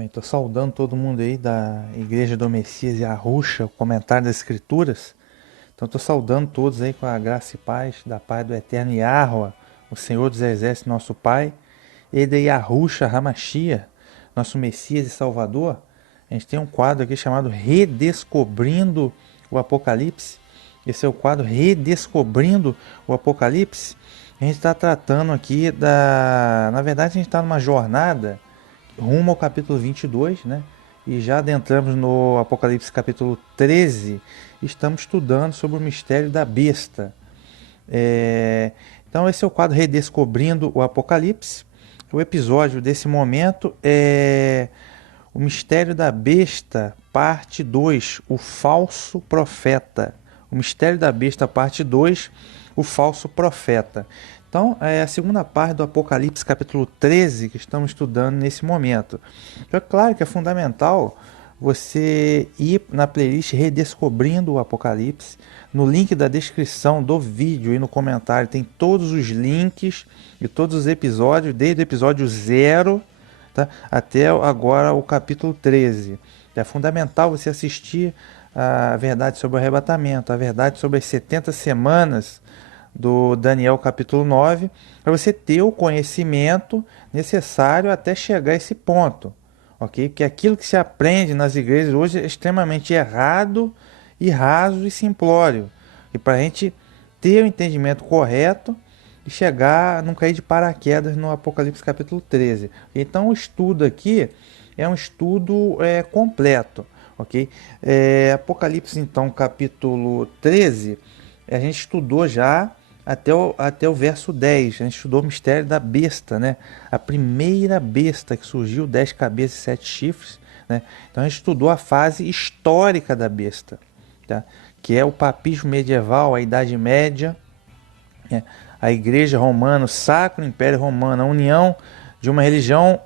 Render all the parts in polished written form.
Bem, estou saudando todo mundo aí da Igreja do Messias e Arrucha, o comentário das Escrituras. Então estou saudando todos aí com a graça e paz da paz do Eterno Yahweh, o Senhor dos Exércitos, nosso Pai, e da Yahushua Hamashia, nosso Messias e Salvador. A gente tem um quadro aqui chamado Redescobrindo o Apocalipse. Esse é o quadro Redescobrindo o Apocalipse. A gente está tratando aqui Na verdade, a gente está numa jornada rumo ao capítulo 22, né? E já adentramos no Apocalipse capítulo 13, estamos estudando sobre o mistério da besta. Então esse é o quadro Redescobrindo o Apocalipse. O episódio desse momento é o mistério da besta, parte 2, o falso profeta. O mistério da besta, parte 2, o falso profeta. Então, é a segunda parte do Apocalipse, capítulo 13, que estamos estudando nesse momento. Então, é claro que é fundamental você ir na playlist Redescobrindo o Apocalipse. No link da descrição do vídeo e no comentário tem todos os links de todos os episódios, desde o episódio 0, tá, até agora o capítulo 13. É fundamental você assistir a verdade sobre o arrebatamento, a verdade sobre as 70 semanas do Daniel capítulo 9, para você ter o conhecimento necessário até chegar a esse ponto, ok? Porque aquilo que se aprende nas igrejas hoje é extremamente errado e raso e simplório. E para a gente ter o entendimento correto e chegar, não cair de paraquedas no Apocalipse capítulo 13. Então o estudo aqui é um estudo completo, ok? Apocalipse então capítulo 13, a gente estudou já até o verso 10. A gente estudou o mistério da besta, né? A primeira besta que surgiu, 10 cabeças e 7 chifres, né? Então a gente estudou a fase histórica da besta, tá? Que é o papismo medieval, a Idade Média, né? A Igreja Romana, o Sacro Império Romano, a união de uma religião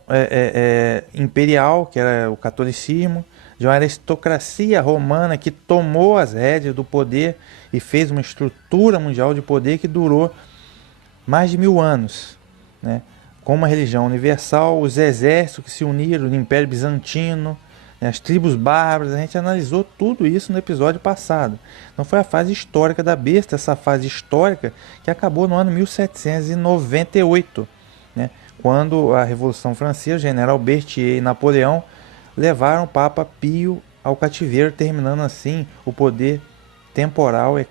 imperial, que era o catolicismo, de uma aristocracia romana que tomou as rédeas do poder e fez uma estrutura mundial de poder que durou mais de 1000 anos, né? Com uma religião universal, os exércitos que se uniram no Império Bizantino, né? As tribos bárbaras. A gente analisou tudo isso no episódio passado. Então foi a fase histórica da besta, essa fase histórica que acabou no ano 1798, né? Quando a Revolução Francesa, o general Berthier e Napoleão levaram o Papa Pio ao cativeiro, terminando assim o poder temporal e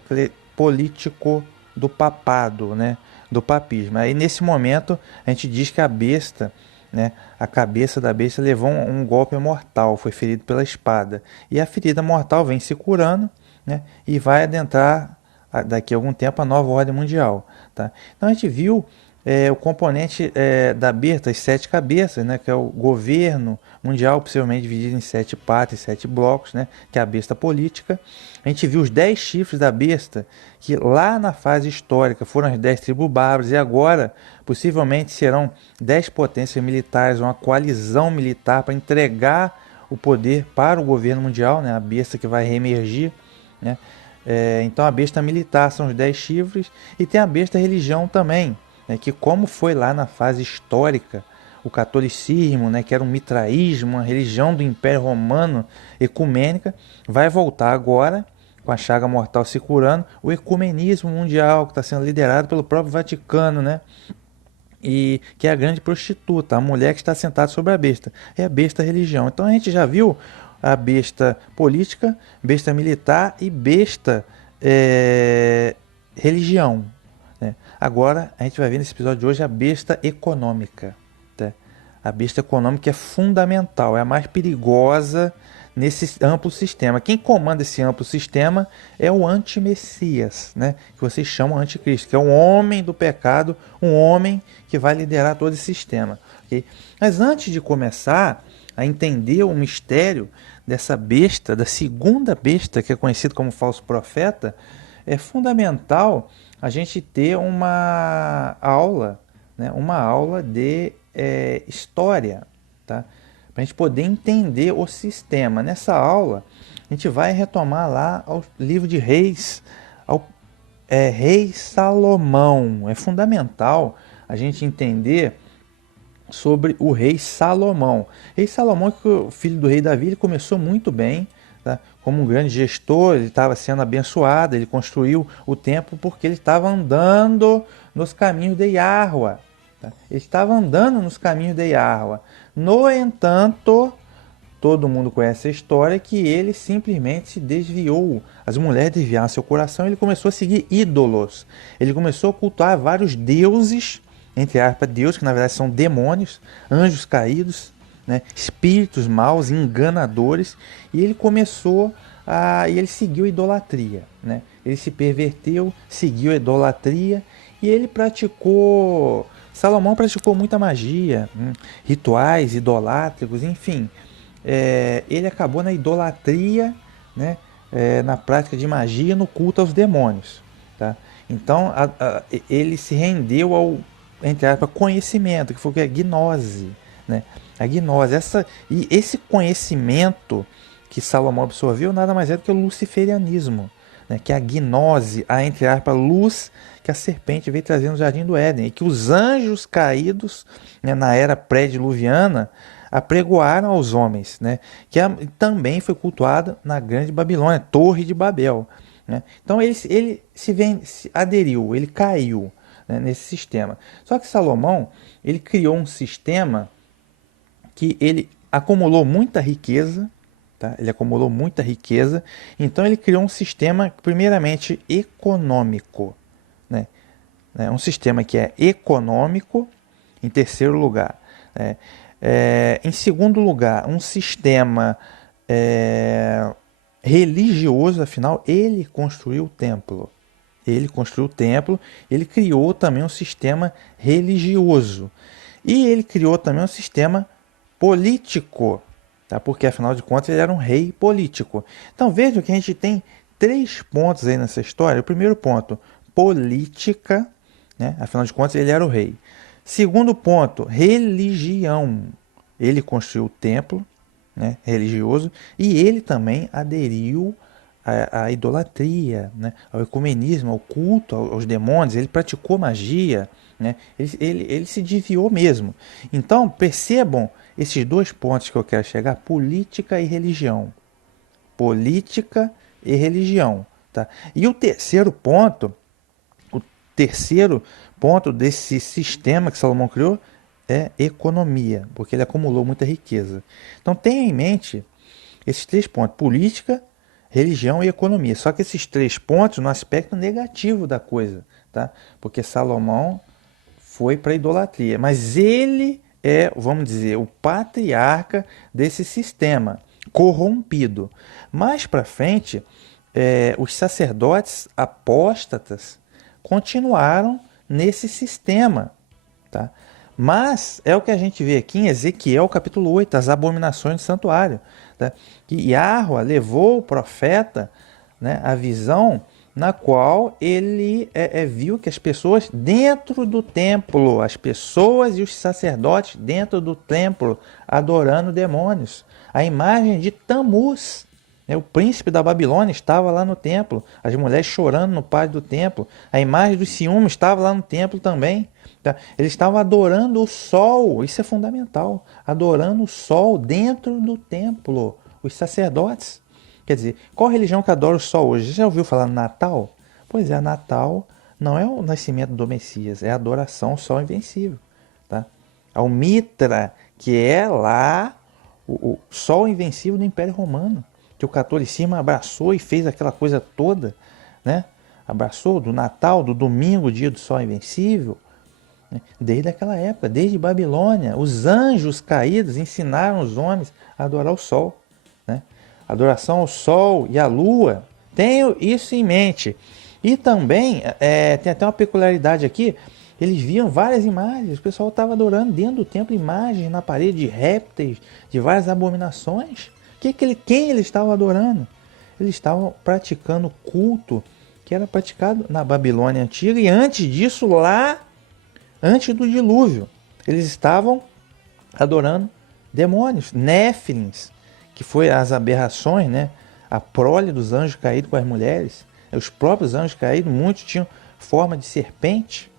político do papado, né? Do papismo. Aí nesse momento a gente diz que a besta, né? A cabeça da besta levou um golpe mortal, foi ferido pela espada. E a ferida mortal vem se curando, né? E vai adentrar daqui a algum tempo a nova ordem mundial, tá? Então a gente viu o componente da besta, as 7 cabeças, né, que é o governo mundial, possivelmente dividido em 7 partes, 7 blocos, né, que é a besta política. A gente viu os 10 chifres da besta, que lá na fase histórica foram as 10 tribos bárbaras, e agora possivelmente serão 10 potências militares, uma coalizão militar para entregar o poder para o governo mundial, né, a besta que vai reemergir, né. Então a besta militar são os 10 chifres, e tem a besta religião também, que como foi lá na fase histórica o catolicismo, né, que era um mitraísmo, uma religião do Império Romano ecumênica, vai voltar agora com a chaga mortal se curando, o ecumenismo mundial que está sendo liderado pelo próprio Vaticano, né, e que é a grande prostituta, a mulher que está sentada sobre a besta, é a besta religião. Então a gente já viu a besta política, besta militar e besta religião, né? Agora a gente vai ver nesse episódio de hoje a besta econômica, tá? A besta econômica é fundamental, é a mais perigosa nesse amplo sistema. Quem comanda esse amplo sistema é o anti-messias, né? Que vocês chamam anticristo, que é um homem do pecado, um homem que vai liderar todo esse sistema, okay? Mas antes de começar a entender o mistério dessa besta, da segunda besta, que é conhecido como falso profeta, é fundamental a gente ter uma aula, né? Uma aula de história, tá? Para a gente poder entender o sistema. Nessa aula, a gente vai retomar lá ao livro de Reis, ao Rei Salomão. É fundamental a gente entender sobre o rei Salomão. O rei Salomão, que o filho do rei Davi, ele começou muito bem, tá? Como um grande gestor, ele estava sendo abençoado, ele construiu o templo porque ele estava andando nos caminhos de Yahweh. Tá? Ele estava andando nos caminhos de Yahweh. No entanto, todo mundo conhece a história que ele simplesmente se desviou. As mulheres desviaram seu coração e ele começou a seguir ídolos. Ele começou a cultuar vários deuses, entre aspas, deuses, que na verdade são demônios, anjos caídos, né, espíritos maus, enganadores. E ele começou e ele seguiu a idolatria. Né? Ele se perverteu, seguiu a idolatria e ele praticou... Salomão praticou muita magia, rituais idolátricos, enfim. Ele acabou na idolatria, né? Na prática de magia, no culto aos demônios. Tá? Então, ele se rendeu ao, entre aspas, conhecimento, que foi a gnose. Né? A gnose. E esse conhecimento que Salomão absorveu nada mais é do que o luciferianismo, né? Que é a gnose, a, entre aspas, luz que a serpente veio trazer no Jardim do Éden, e que os anjos caídos, né, na era pré-diluviana, apregoaram aos homens, né, que também foi cultuado na Grande Babilônia, Torre de Babel. Né? Então ele se aderiu, ele caiu, né, nesse sistema. Só que Salomão, ele criou um sistema que ele acumulou muita riqueza, tá? Ele acumulou muita riqueza, então ele criou um sistema primeiramente econômico, né? Um sistema que é econômico, em terceiro lugar. Né? Em segundo lugar, um sistema religioso, afinal, ele construiu o templo. Ele construiu o templo, ele criou também um sistema religioso. E ele criou também um sistema político, tá? Porque, afinal de contas, ele era um rei político. Então, vejam que a gente tem 3 pontos aí nessa história. O primeiro ponto, política, né? Afinal de contas, ele era o rei. Segundo ponto, religião. Ele construiu o templo, né, religioso, e ele também aderiu à idolatria, né, ao ecumenismo, ao culto aos demônios. Ele praticou magia, né, ele se desviou mesmo. Então, percebam esses 2 pontos que eu quero chegar: política e religião. Política e religião. Tá? E o terceiro ponto desse sistema que Salomão criou é economia, porque ele acumulou muita riqueza. Então tenha em mente esses 3 pontos: política, religião e economia. Só que esses 3 pontos no aspecto negativo da coisa, tá? Porque Salomão foi para a idolatria, mas ele é, vamos dizer, o patriarca desse sistema corrompido. Mais para frente, os sacerdotes apóstatas continuaram nesse sistema, tá? Mas é o que a gente vê aqui em Ezequiel capítulo 8, as abominações do santuário, tá? Que Yahweh levou o profeta, né, a visão na qual ele viu que as pessoas dentro do templo, as pessoas e os sacerdotes dentro do templo, adorando demônios. A imagem de Tamuz, o príncipe da Babilônia, estava lá no templo, as mulheres chorando no pátio do templo. A imagem dos ciúmes estava lá no templo também. Tá? Eles estavam adorando o sol, isso é fundamental, adorando o sol dentro do templo, os sacerdotes. Quer dizer, qual religião que adora o sol hoje? Você já ouviu falar no Natal? Pois é, Natal não é o nascimento do Messias, é a adoração ao sol invencível. Tá? Ao Mitra, que é lá o sol invencível do Império Romano, que o catolicismo abraçou e fez aquela coisa toda, né? Abraçou do Natal, do domingo, dia do sol invencível, né? Desde aquela época, desde Babilônia. Os anjos caídos ensinaram os homens a adorar o sol, né? Adoração ao sol e à lua. Tenho isso em mente. E também, tem até uma peculiaridade aqui, eles viam várias imagens, o pessoal estava adorando dentro do templo imagens na parede de répteis, de várias abominações. Quem eles estavam adorando? Eles estavam praticando culto que era praticado na Babilônia antiga, e antes disso, lá, antes do dilúvio, eles estavam adorando demônios, néfilins, que foi as aberrações, né? A prole dos anjos caídos com as mulheres. Os próprios anjos caídos, muitos tinham forma de serpente,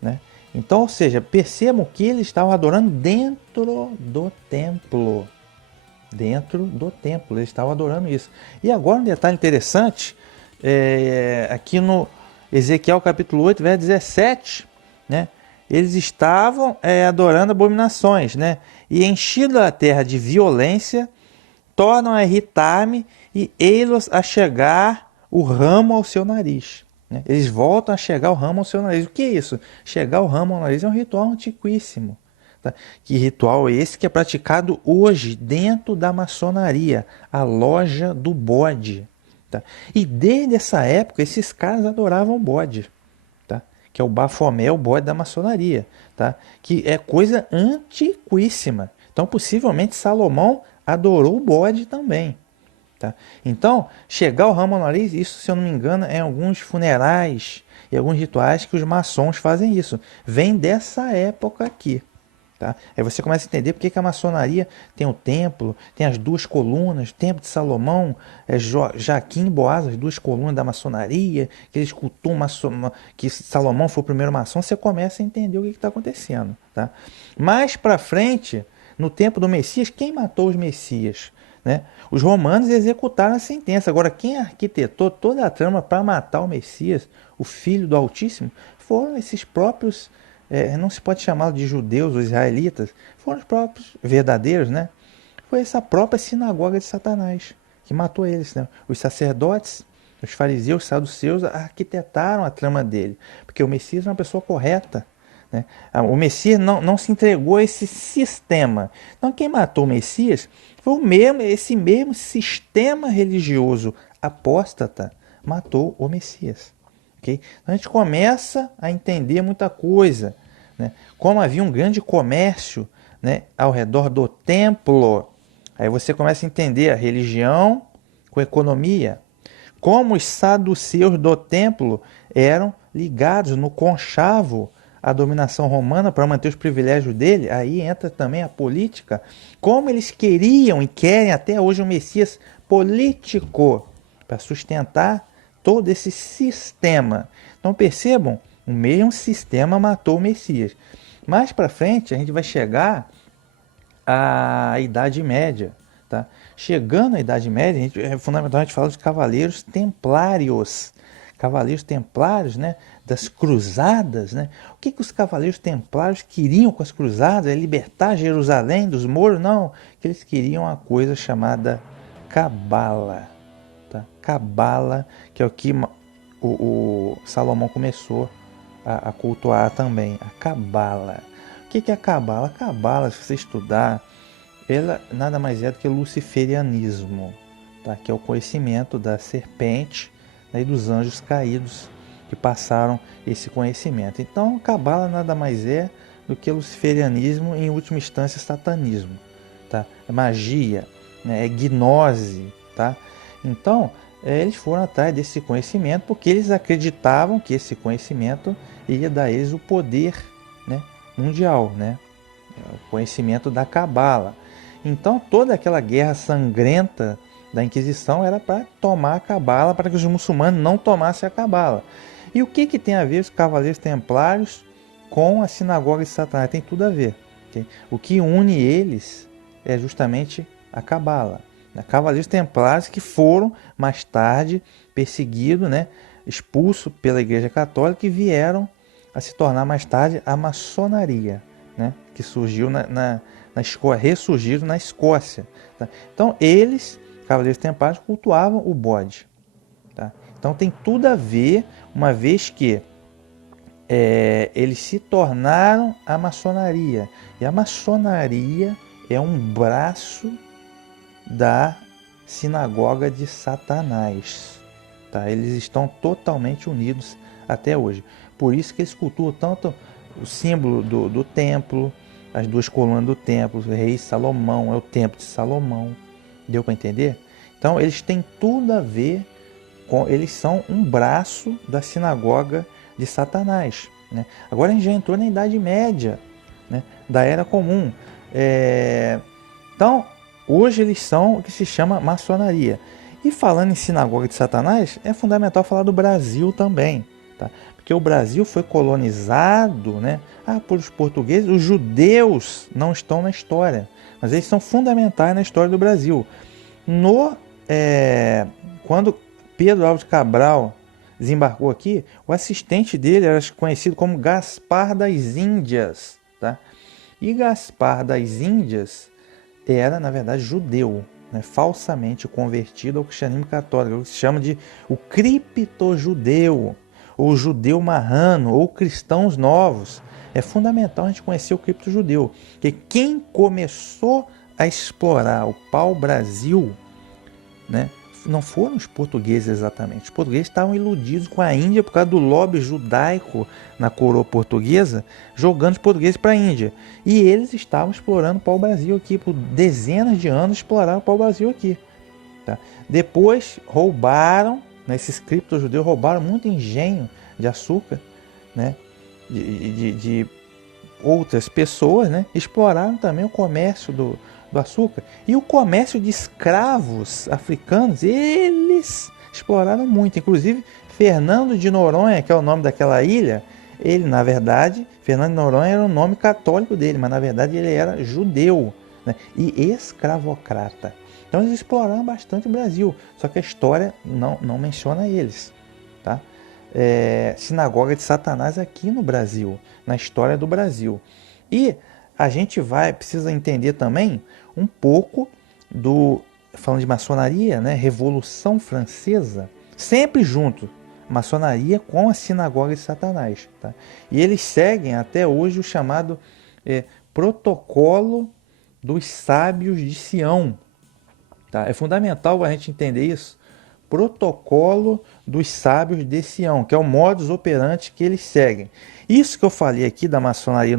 né? Então, ou seja, percebam que eles estavam adorando dentro do templo. Dentro do templo, eles estavam adorando isso. E agora um detalhe interessante, aqui no Ezequiel capítulo 8, verso 17, né? Eles estavam adorando abominações, né? E enchido a terra de violência, tornam a irritar-me e ei-los a chegar o ramo ao seu nariz. Né? Eles voltam a chegar o ramo ao seu nariz. O que é isso? Chegar o ramo ao nariz é um ritual antiquíssimo. Tá? Que ritual é esse que é praticado hoje dentro da maçonaria, a loja do bode. Tá? E desde essa época, esses caras adoravam o bode. Tá? Que é o Bafomé, o bode da maçonaria. Tá? Que é coisa antiquíssima. Então, possivelmente, Salomão adorou o bode também. Tá? Então, chegar o ramo ao nariz, isso, se eu não me engano, é em alguns funerais e alguns rituais que os maçons fazem isso. Vem dessa época aqui. Tá? Aí você começa a entender porque que a maçonaria tem o templo, tem as duas colunas, o templo de Salomão, Jaquim e Boaz, as duas colunas da maçonaria, que eles cultuam que Salomão foi o primeiro maçom. Você começa a entender o que está acontecendo. Tá? Mais para frente, no tempo do Messias, quem matou os Messias? Né? Os romanos executaram a sentença. Agora, quem arquitetou toda a trama para matar o Messias, o Filho do Altíssimo, foram esses próprios, não se pode chamá-los de judeus ou israelitas, foram os próprios verdadeiros, né? Foi essa própria sinagoga de Satanás que matou eles. Né? Os sacerdotes, os fariseus, os saduceus arquitetaram a trama dele, porque o Messias é uma pessoa correta. Né? O Messias não se entregou a esse sistema. Então, quem matou o Messias foi esse mesmo sistema religioso apóstata matou o Messias. Okay? Então, a gente começa a entender muita coisa. Né? Como havia um grande comércio, né, ao redor do templo, aí você começa a entender a religião com a economia. Como os saduceus do templo eram ligados no conchavo a dominação romana para manter os privilégios dele, aí entra também a política, como eles queriam e querem até hoje um Messias político para sustentar todo esse sistema. Então percebam, o mesmo sistema matou o Messias. Mais para frente a gente vai chegar à Idade Média. Tá? Chegando à Idade Média, é fundamental a gente falar dos cavaleiros templários. Cavaleiros templários, né, das cruzadas, né? O que os cavaleiros templários queriam com as cruzadas? É libertar Jerusalém dos mouros? Não, que eles queriam uma coisa chamada cabala, tá? Cabala, que é o que o Salomão começou a cultuar também, a cabala. O que é a cabala? A cabala, se você estudar, ela nada mais é do que o luciferianismo, tá? Que é o conhecimento da serpente, né, e dos anjos caídos que passaram esse conhecimento. Então, cabala nada mais é do que luciferianismo e, em última instância, satanismo. Tá? É magia, né? É gnose. Tá? Então, eles foram atrás desse conhecimento porque eles acreditavam que esse conhecimento ia dar a eles o poder, né, mundial, né? O conhecimento da cabala. Então, toda aquela guerra sangrenta da Inquisição era para tomar a cabala, para que os muçulmanos não tomassem a cabala. E o que tem a ver os cavaleiros templários com a sinagoga de Satanás? Tem tudo a ver. Okay? O que une eles é justamente a cabala. Cavaleiros templários que foram mais tarde perseguidos, né, expulsos pela Igreja Católica e vieram a se tornar mais tarde a maçonaria, né, que surgiu na Escócia, ressurgiram na Escócia. Tá? Então eles, Cavaleiros Templários, cultuavam o bode. Tá? Então tem tudo a ver, uma vez que eles se tornaram a maçonaria. E a maçonaria é um braço da sinagoga de Satanás. Tá? Eles estão totalmente unidos até hoje. Por isso que eles cultuam tanto o símbolo do templo, as duas colunas do templo, o rei Salomão, é o templo de Salomão. Deu para entender? Então eles têm tudo a ver com... Eles são um braço da sinagoga de Satanás. Né? Agora a gente já entrou na Idade Média, né? Da Era Comum. Então, hoje eles são o que se chama maçonaria. E falando em sinagoga de Satanás, é fundamental falar do Brasil também. Tá? Porque o Brasil foi colonizado, né, Por os portugueses, os judeus não estão na história, mas eles são fundamentais na história do Brasil. Quando Pedro Álvares Cabral desembarcou aqui, o assistente dele era conhecido como Gaspar das Índias, tá? E Gaspar das Índias era, na verdade, judeu, né? Falsamente convertido ao cristianismo católico, o que se chama de o criptojudeu, ou judeu marrano, ou cristãos novos. É fundamental a gente conhecer o criptojudeu, porque quem começou a explorar o pau-brasil, né, não foram os portugueses exatamente. Os portugueses estavam iludidos com a Índia por causa do lobby judaico na coroa portuguesa, jogando os portugueses para a Índia. E eles estavam explorando o pau-brasil aqui, por dezenas de anos exploraram o pau-brasil aqui. Tá? Depois roubaram, né, esses criptojudeus roubaram muito engenho de açúcar, né, de outras pessoas, né, exploraram também o comércio do açúcar. E o comércio de escravos africanos, eles exploraram muito. Inclusive, Fernando de Noronha, que é o nome daquela ilha, ele, na verdade, Fernando de Noronha era o nome católico dele, mas na verdade ele era judeu, né, e escravocrata. Então eles exploraram bastante o Brasil, só que a história não menciona eles. Tá? Sinagoga de Satanás aqui no Brasil, na história do Brasil. E a gente precisa entender também um pouco falando de maçonaria, né, Revolução Francesa, sempre junto, maçonaria com a Sinagoga de Satanás. Tá? E eles seguem até hoje o chamado Protocolo dos Sábios de Sião. Tá? É fundamental a gente entender isso. Protocolo dos Sábios de Sião, que é o modus operandi que eles seguem. Isso que eu falei aqui da maçonaria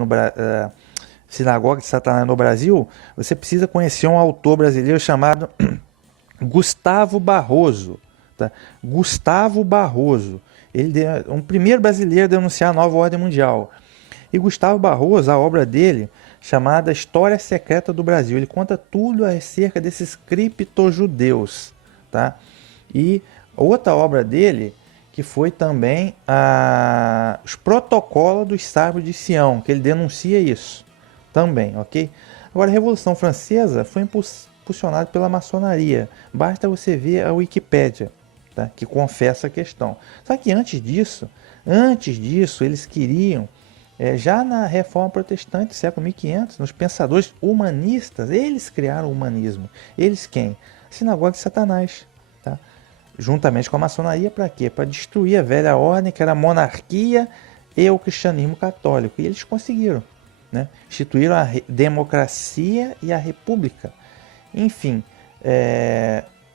Sinagoga de Satanás no Brasil, você precisa conhecer um autor brasileiro chamado Gustavo Barroso. Tá? Gustavo Barroso. Ele é um primeiro brasileiro a denunciar a nova ordem mundial. E Gustavo Barroso, a obra dele, chamada História Secreta do Brasil, ele conta tudo acerca desses criptojudeus. Tá? E outra obra dele, que foi também os Protocolos dos Sábios de Sião, que ele denuncia isso também, ok? Agora, a Revolução Francesa foi impulsionada pela maçonaria. Basta você ver a Wikipédia, tá? Que confessa a questão. Só que antes disso, eles queriam, já na Reforma Protestante, século 1500, nos pensadores humanistas, eles criaram o humanismo. Eles quem? A Sinagoga de Satanás. Tá? Juntamente com a maçonaria, para quê? Para destruir a velha ordem, que era a monarquia e o cristianismo católico. E eles conseguiram. Né? Instituíram a democracia e a república. Enfim,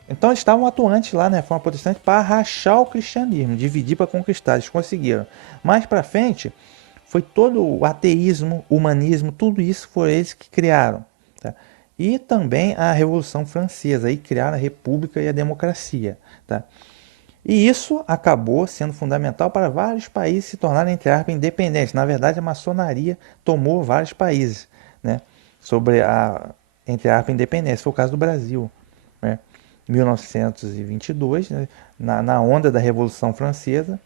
então eles estavam atuantes lá na Reforma Protestante para rachar o cristianismo, dividir para conquistar. Eles conseguiram. Mais para frente, foi todo o ateísmo, humanismo, tudo isso foram eles que criaram. Tá? E também a Revolução Francesa, aí criaram a república e a democracia. Tá? E isso acabou sendo fundamental para vários países se tornarem, entre aspas, independentes. Na verdade, a maçonaria tomou vários países, né, sobre a, entre aspas, independência. Foi o caso do Brasil. Né? 1922, né, na onda da Revolução Francesa,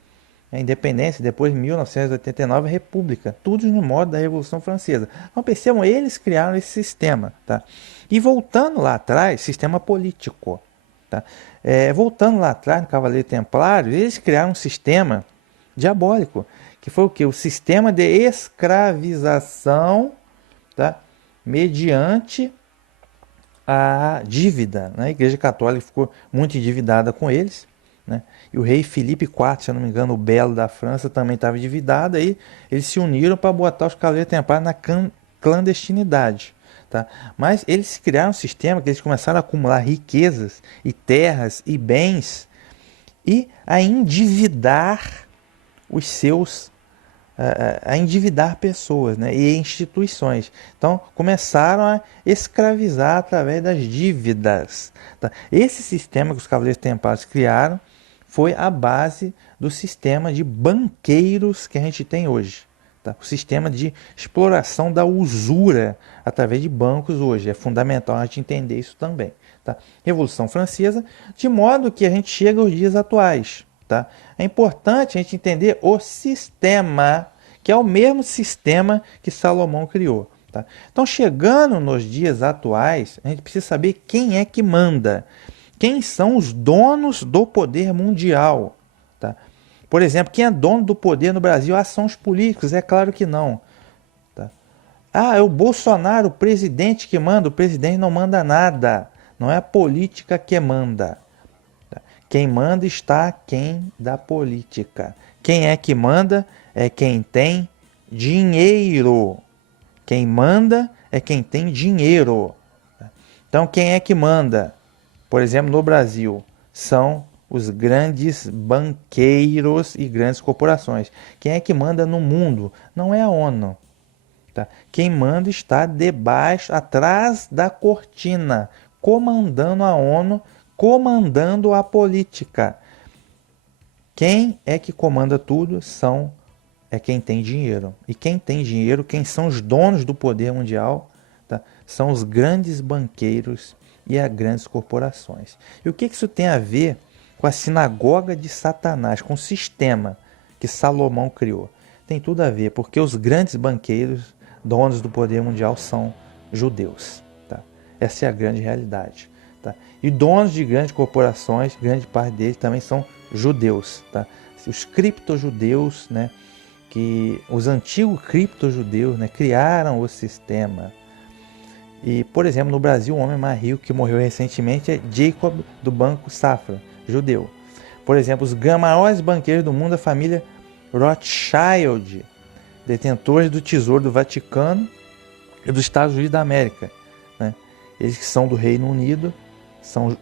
a independência, depois 1989, a república. Tudo no modo da Revolução Francesa. Então, percebam, eles criaram esse sistema. Tá? E voltando lá atrás, sistema político. Tá? Voltando lá atrás, no Cavaleiro Templário, eles criaram um sistema diabólico, que foi o quê? O sistema de escravização, tá? Mediante a dívida. Né? A Igreja Católica ficou muito endividada com eles. Né? E o rei Filipe IV, se eu não me engano, o Belo da França, também estava endividado. Aí eles se uniram para botar os Cavaleiros Templários na clandestinidade. Tá? Mas eles criaram um sistema que eles começaram a acumular riquezas e terras e bens e a endividar os seus, a endividar pessoas, né? E instituições. Então começaram a escravizar através das dívidas. Tá? Esse sistema que os Cavaleiros Templários criaram foi a base do sistema de banqueiros que a gente tem hoje. Tá? O sistema de exploração da usura através de bancos hoje. É fundamental a gente entender isso também. Tá? Revolução Francesa, de modo que a gente chega aos dias atuais. Tá? É importante a gente entender o sistema que é o mesmo sistema que Salomão criou. Tá? Então, chegando nos dias atuais, a gente precisa saber quem é que manda, quem são os donos do poder mundial. Tá? Por exemplo, quem é dono do poder no Brasil? Ah, são os políticos? É claro que não. Tá? Ah, é o Bolsonaro, o presidente que manda. O presidente não manda nada. Não é a política que manda. Tá? Quem manda está quem da política. Quem é que manda? É quem tem dinheiro. Quem manda é quem tem dinheiro. Então, quem é que manda? Por exemplo, no Brasil, são os grandes banqueiros e grandes corporações. Quem é que manda no mundo? Não é a ONU. Tá? Quem manda está debaixo, atrás da cortina, comandando a ONU, comandando a política. Quem é que comanda tudo é quem tem dinheiro. E quem tem dinheiro, quem são os donos do poder mundial, tá? São os grandes banqueiros e as grandes corporações. E o que isso tem a ver com a sinagoga de Satanás, com o sistema que Salomão criou? Tem tudo a ver, porque os grandes banqueiros, donos do poder mundial, são judeus. Tá? Essa é a grande realidade. Tá? E donos de grandes corporações, grande parte deles também são judeus. Tá? Os criptojudeus, né? Que os antigos criptojudeus, né, criaram o sistema. E, por exemplo, no Brasil, o homem mais rico que morreu recentemente é Jacob do Banco Safra, judeu. Por exemplo, os maiores banqueiros do mundo, a família Rothschild, detentores do Tesouro do Vaticano e dos Estados Unidos da América. Né? Eles que são do Reino Unido, são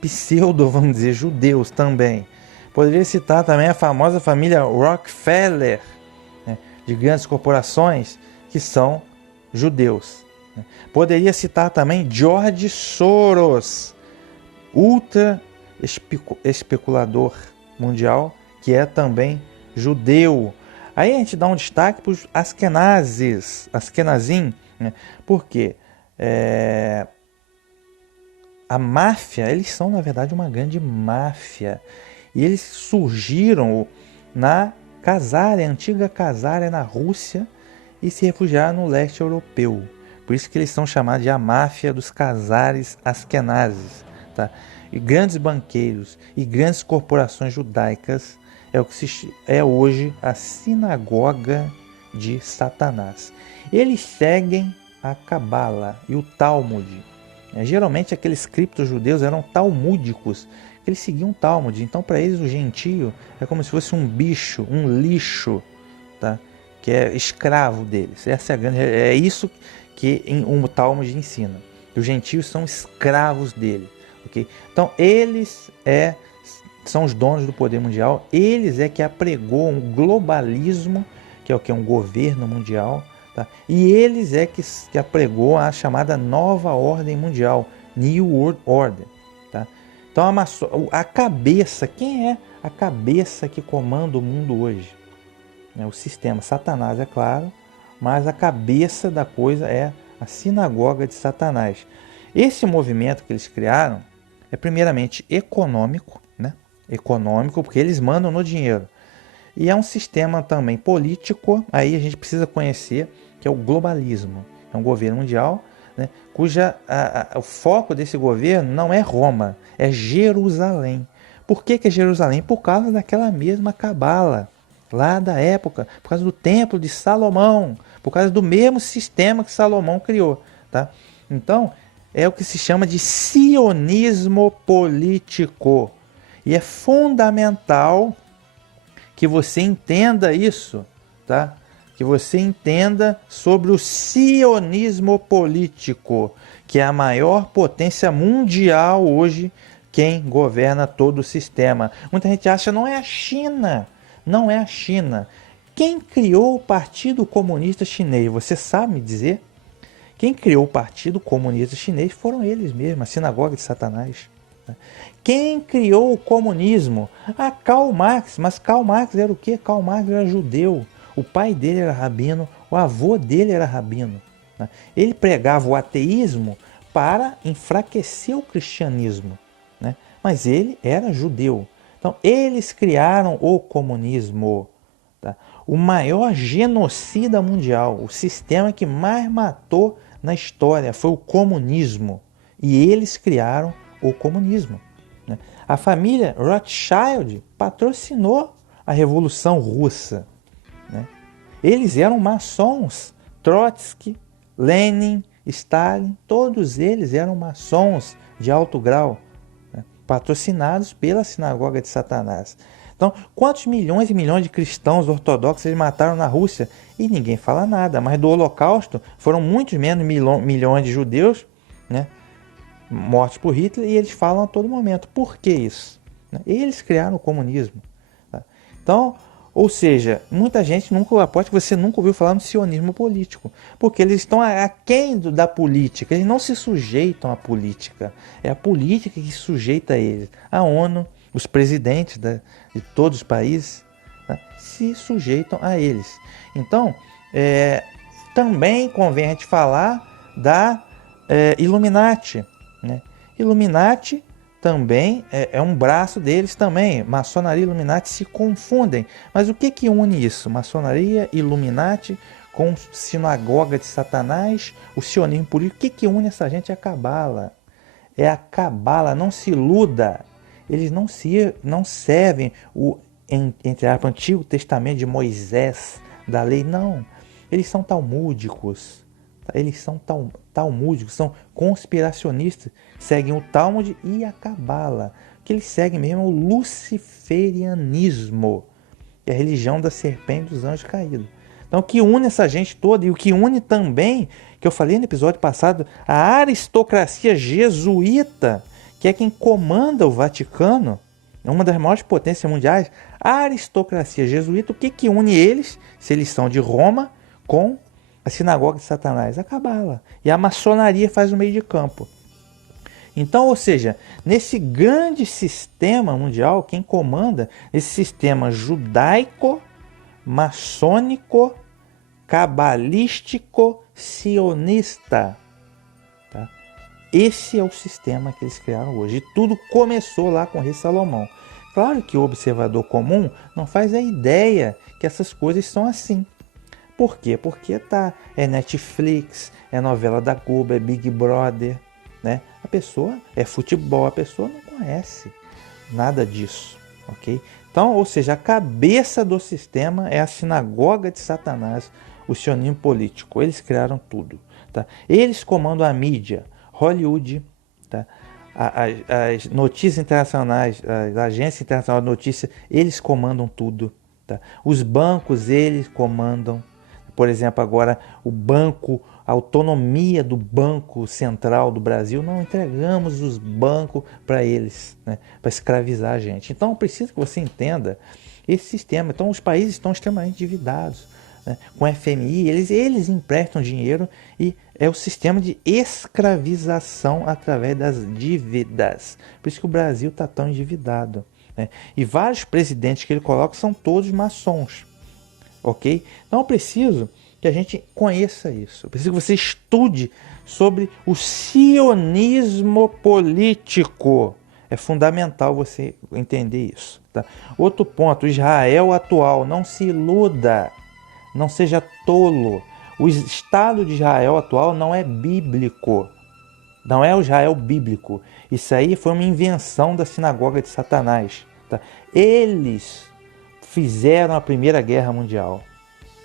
pseudo, vamos dizer, judeus também. Poderia citar também a famosa família Rockefeller, né, de grandes corporações que são judeus. Né. Poderia citar também George Soros, ultra especulador mundial, que é também judeu. Aí a gente dá um destaque para os Askenazim, né, porque a máfia, eles são na verdade uma grande máfia. E eles surgiram na Casária, antiga Casária na Rússia, e se refugiaram no leste europeu. Por isso que eles são chamados de a máfia dos Casares Askenazes. Tá? E grandes banqueiros e grandes corporações judaicas é o que é hoje a sinagoga de Satanás. Eles seguem a Cabala e o Talmud. Geralmente aqueles cripto-judeus eram talmúdicos, eles seguiam o Talmud. Então, para eles, o gentio é como se fosse um bicho, um lixo, tá? Que é escravo deles. Essa é isso que o Talmud ensina. Os gentios são escravos dele. Okay? Então, eles são os donos do poder mundial. Eles é que apregou um globalismo, que é o que? Um governo mundial. Tá? E eles é que apregou a chamada nova ordem mundial, New World Order. Tá? Então a cabeça, quem é a cabeça que comanda o mundo hoje? O sistema, Satanás, é claro, mas a cabeça da coisa é a sinagoga de Satanás. Esse movimento que eles criaram é primeiramente econômico, né? Econômico, porque eles mandam no dinheiro. E é um sistema também político, aí a gente precisa conhecer, que é o globalismo. É um governo mundial, né, o foco desse governo não é Roma, é Jerusalém. Por que é Jerusalém? Por causa daquela mesma cabala, lá da época, por causa do templo de Salomão, por causa do mesmo sistema que Salomão criou. Tá? Então, é o que se chama de sionismo político. E é fundamental que você entenda isso, tá? Que você entenda sobre o sionismo político, que é a maior potência mundial hoje, quem governa todo o sistema. Muita gente acha não é a China, não é a China. Quem criou o Partido Comunista Chinês? Você sabe me dizer? Quem criou o Partido Comunista Chinês foram eles mesmos, a sinagoga de Satanás. Quem criou o comunismo? Karl Marx. Mas Karl Marx era o quê? Karl Marx era judeu. O pai dele era rabino, o avô dele era rabino. Ele pregava o ateísmo para enfraquecer o cristianismo. Mas ele era judeu. Então, eles criaram o comunismo. tá? O maior genocida mundial, o sistema que mais matou na história foi o comunismo. E eles criaram o comunismo, né? A família Rothschild patrocinou a Revolução Russa, né? Eles eram maçons. Trotsky, Lenin, Stalin, todos eles eram maçons de alto grau, né? Patrocinados pela sinagoga de Satanás. Então, quantos milhões e milhões de cristãos ortodoxos eles mataram na Rússia? E ninguém fala nada. Mas do Holocausto foram muitos menos milhões de judeus, né, mortos por Hitler, e eles falam a todo momento. Por que isso? Eles criaram o comunismo. Tá? Então, ou seja, muita gente nunca, aposto que você nunca ouviu falar no sionismo político, porque eles estão aquém da política, eles não se sujeitam à política, é a política que se sujeita a eles. A ONU, os presidentes de todos os países, né, se sujeitam a eles. Então, também convém a gente falar da Illuminati, né? Illuminati também é um braço deles também. Maçonaria e Illuminati se confundem. Mas o que une isso? Maçonaria, Illuminati com sinagoga de Satanás, o sionismo político. O que une essa gente? É a Cabala. É a Cabala, não se iluda. Eles não servem o, entre aspas, Antigo Testamento de Moisés, da lei, não. Eles são talmúdicos. Eles são talmúdicos, são conspiracionistas, seguem o Talmud e a Cabala. O que eles seguem mesmo é o luciferianismo, que é a religião da serpente dos anjos caídos. Então, o que une essa gente toda, e o que une também, que eu falei no episódio passado, a aristocracia jesuíta, que é quem comanda o Vaticano, é uma das maiores potências mundiais, a aristocracia jesuíta, o que une eles, se eles são de Roma, com a sinagoga de Satanás? A Cabala. E a maçonaria faz o meio de campo. Então, ou seja, nesse grande sistema mundial, quem comanda esse sistema judaico, maçônico, cabalístico, sionista, tá? Esse é o sistema que eles criaram hoje. E tudo começou lá com o rei Salomão. Claro que o observador comum não faz a ideia que essas coisas são assim. Por quê? Porque é Netflix, é novela da Globo, é Big Brother, né? A pessoa é futebol, a pessoa não conhece nada disso, ok? Então, ou seja, a cabeça do sistema é a sinagoga de Satanás, o sionismo político. Eles criaram tudo, tá? Eles comandam a mídia, Hollywood, tá? As notícias internacionais, as agências internacionais de notícias, eles comandam tudo, tá? Os bancos, eles comandam. Por exemplo, agora o banco, a autonomia do Banco Central do Brasil, não entregamos os bancos para eles, né, para escravizar a gente. Então, preciso que você entenda esse sistema. Então, os países estão extremamente endividados, né, com a FMI, eles emprestam dinheiro e é o sistema de escravização através das dívidas. Por isso que o Brasil está tão endividado, né? E vários presidentes que ele coloca são todos maçons. Ok? Então eu preciso que a gente conheça isso. Eu preciso que você estude sobre o sionismo político. É fundamental você entender isso. Tá? Outro ponto, o Israel atual. Não se iluda. Não seja tolo. O Estado de Israel atual não é bíblico. Não é o Israel bíblico. Isso aí foi uma invenção da sinagoga de Satanás. Tá? Eles fizeram a Primeira Guerra Mundial.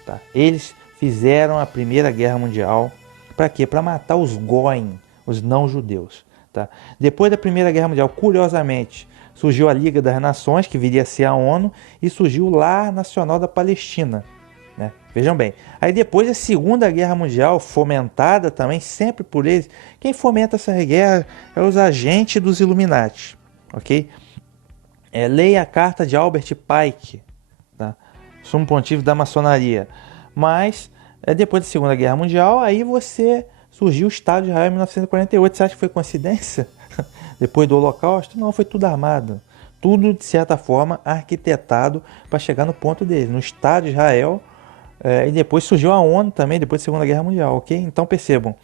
Tá? Eles fizeram a Primeira Guerra Mundial para quê? Para matar os Goim, os não-judeus. Tá? Depois da Primeira Guerra Mundial, curiosamente, surgiu a Liga das Nações, que viria a ser a ONU, e surgiu o Lar Nacional da Palestina. Né? Vejam bem. Aí depois da Segunda Guerra Mundial, fomentada também sempre por eles, quem fomenta essa guerra é os agentes dos Illuminati. Ok? Leia a carta de Albert Pike, tá? Sumo pontífice da maçonaria. Mas, depois da Segunda Guerra Mundial, aí surgiu o Estado de Israel em 1948. Você acha que foi coincidência? Depois do Holocausto? Não, foi tudo armado. Tudo, de certa forma, arquitetado para chegar no ponto dele, no Estado de Israel. E depois surgiu a ONU também, depois da Segunda Guerra Mundial, ok? Então percebam,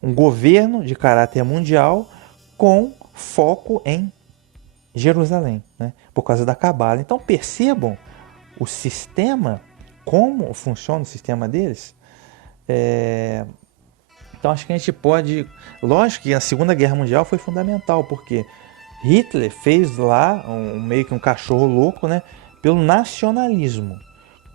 um governo de caráter mundial com foco em Jerusalém, né? Por causa da Cabala. Então percebam o sistema como funciona o sistema deles. Então acho que a gente pode... Lógico que a Segunda Guerra Mundial foi fundamental, porque Hitler fez lá meio que um cachorro louco, né, pelo nacionalismo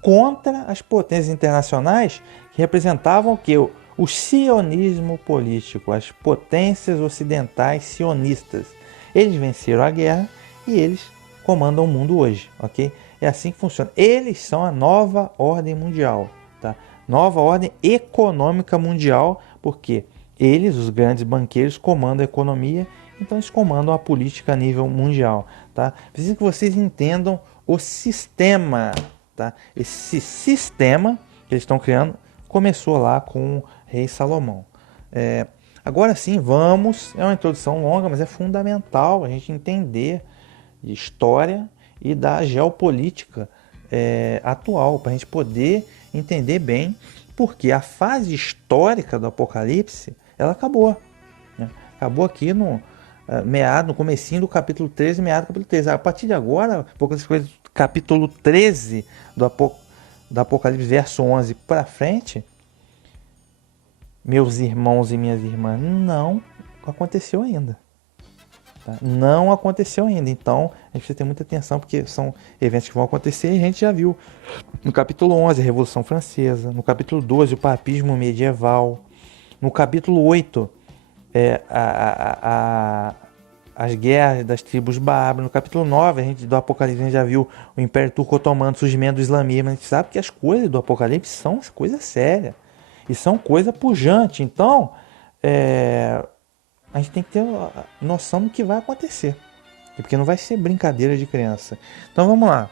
contra as potências internacionais que representavam o quê? O sionismo político, as potências ocidentais sionistas. Eles venceram a guerra e eles comandam o mundo hoje, ok? É assim que funciona. Eles são a nova ordem mundial, tá? Nova ordem econômica mundial, porque eles, os grandes banqueiros, comandam a economia, então eles comandam a política a nível mundial, tá? Preciso que vocês entendam o sistema, tá? Esse sistema que eles estão criando começou lá com o rei Salomão. Agora sim, vamos... É uma introdução longa, mas é fundamental a gente entender de história e da geopolítica atual, para a gente poder entender bem, porque a fase histórica do Apocalipse, ela acabou. Né? Acabou aqui no comecinho do capítulo 13, meado do capítulo 13. A partir de agora, capítulo 13 do Apocalipse, verso 11 para frente, meus irmãos e minhas irmãs, não aconteceu ainda. Tá? Não aconteceu ainda. Então, a gente precisa ter muita atenção, porque são eventos que vão acontecer e a gente já viu. No capítulo 11, a Revolução Francesa. No capítulo 12, o papismo medieval. No capítulo 8, as guerras das tribos bárbaras. No capítulo 9, do Apocalipse, a gente já viu o Império Turco Otomano, o surgimento do islamismo. A gente sabe que as coisas do Apocalipse são coisas sérias. E são coisa pujante. Então, a gente tem que ter noção do que vai acontecer. Porque não vai ser brincadeira de criança. Então vamos lá.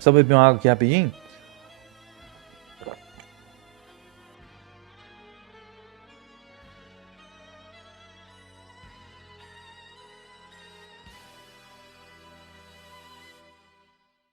Só beber uma água aqui rapidinho.